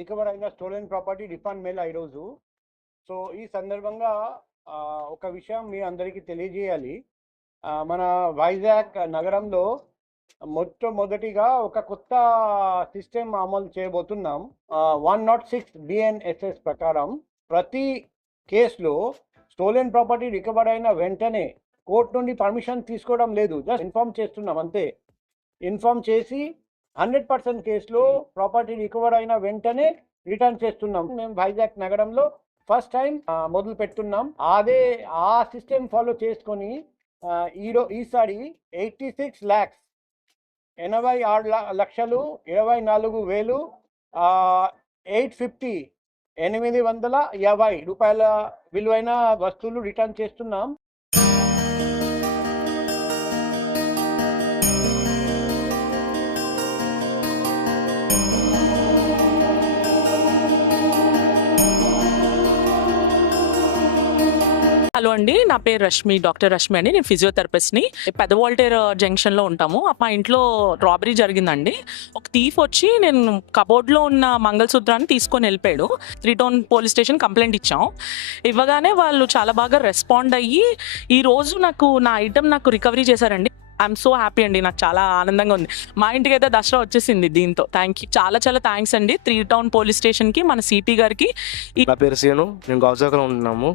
Recover అయిన stolen property refund mail ఈరోజు. So ఈ సందర్భంగా ఒక విషయం మీ అందరికీ తెలియజేయాలి. మన వైజాగ్ నగరంలో మొట్టమొదటిగా ఒక కొత్త సిస్టమ్ అమలు చేయబోతున్నాం. 106 BNSS ప్రకారం ప్రతి కేసులో స్టోలెన్ ప్రాపర్టీ రికవర్ అయిన వెంటనే కోర్టు నుండి పర్మిషన్ తీసుకోవడం లేదు, జస్ట్ ఇన్ఫార్మ్ చేస్తున్నాం అంతే. ఇన్ఫార్మ్ చేసి 100% కేసులో ప్రాపర్టీ రికవర్ అయిన వెంటనే రిటర్న్ చేస్తున్నాం. మేము వైజాగ్ నగరంలో ఫస్ట్ టైం మొదలు పెట్టున్నాం. ఆ సిస్టమ్ ఫాలో చేసుకొని ఈసారి 86 lakhs 86,24,850 రూపాయల విలువైన వస్తువులు రిటర్న్ చేస్తున్నాం. హలో అండి, నా పేరు రష్మి, డాక్టర్ రష్మి అండి. నేను ఫిజియోథెరపిస్ట్ని. పెద్ద వాల్టేర్ జంక్షన్లో ఉంటాము. మా ఇంట్లో రాబరీ జరిగిందండి. ఒక థీఫ్ వచ్చి నేను కబోర్డ్లో ఉన్న మంగళసూత్రాన్ని తీసుకొని వెళ్ళిపోయాడు. 3 Town పోలీస్ స్టేషన్ కంప్లైంట్ ఇచ్చాం. ఇవ్వగానే వాళ్ళు చాలా బాగా రెస్పాండ్ అయ్యి ఈరోజు నా ఐటమ్ రికవరీ చేశారండి. ఐఎమ్ సో హ్యాపీ అండి, నాకు చాలా ఆనందంగా ఉంది. మా ఇంటికి అయితే దసరా వచ్చేసింది దీంతో. థ్యాంక్ యూ, చాలా థ్యాంక్స్ అండి 3 Town పోలీస్ స్టేషన్కి, మన సిపి గారికి. నా పేరు సీను, నేను గౌజాకలో ఉన్నాము.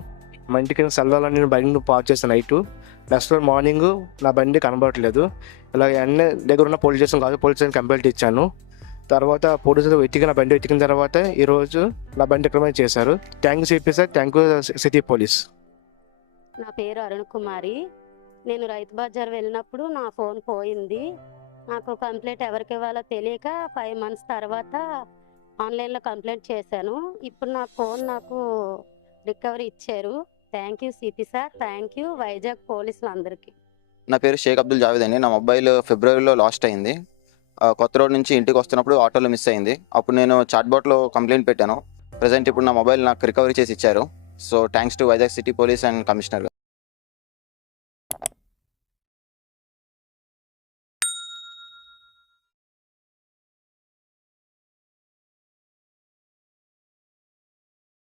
మా ఇంటికి సెల్వాలని నేను బండి పార్క్ చేశాను నైట్. నెక్స్ట్ మార్నింగ్ నా బండి కనబడట్లేదు. ఇలా అన్నీ దగ్గర ఉన్న పోలీస్ స్టేషన్ కంప్లైంట్ ఇచ్చాను. తర్వాత పోలీసులు నా బండి వెతికిన తర్వాత ఈరోజు నా బండి రికమెండ్ చేశారు. Thank you CP sir, thank you city police. నా పేరు అరుణ్ కుమారి. నేను రైతు బజార్ వెళ్ళినప్పుడు నా ఫోన్ పోయింది. నాకు కంప్లైంట్ ఎవరికి ఇవ్వాలో తెలియక 5 months తర్వాత ఆన్లైన్లో కంప్లైంట్ చేశాను. ఇప్పుడు నా ఫోన్ నాకు రికవరీ ఇచ్చారు. Thank you CP sir, thank you Vizag పోలీసులు అందరికీ. నా పేరు షేక్ అబ్దుల్ జావేద్ అండి. నా మొబైల్ ఫిబ్రవరిలో లాస్ట్ అయింది. కొత్త రోడ్ నుంచి ఇంటికి వస్తున్నప్పుడు ఆటోలో మిస్ అయింది. అప్పుడు నేను చాట్బాట్లో కంప్లైంట్ పెట్టాను. ప్రజెంట్ ఇప్పుడు నా మొబైల్ నాకు రికవరీ చేసి ఇచ్చారు. So thanks to Vizag city police and commissioner.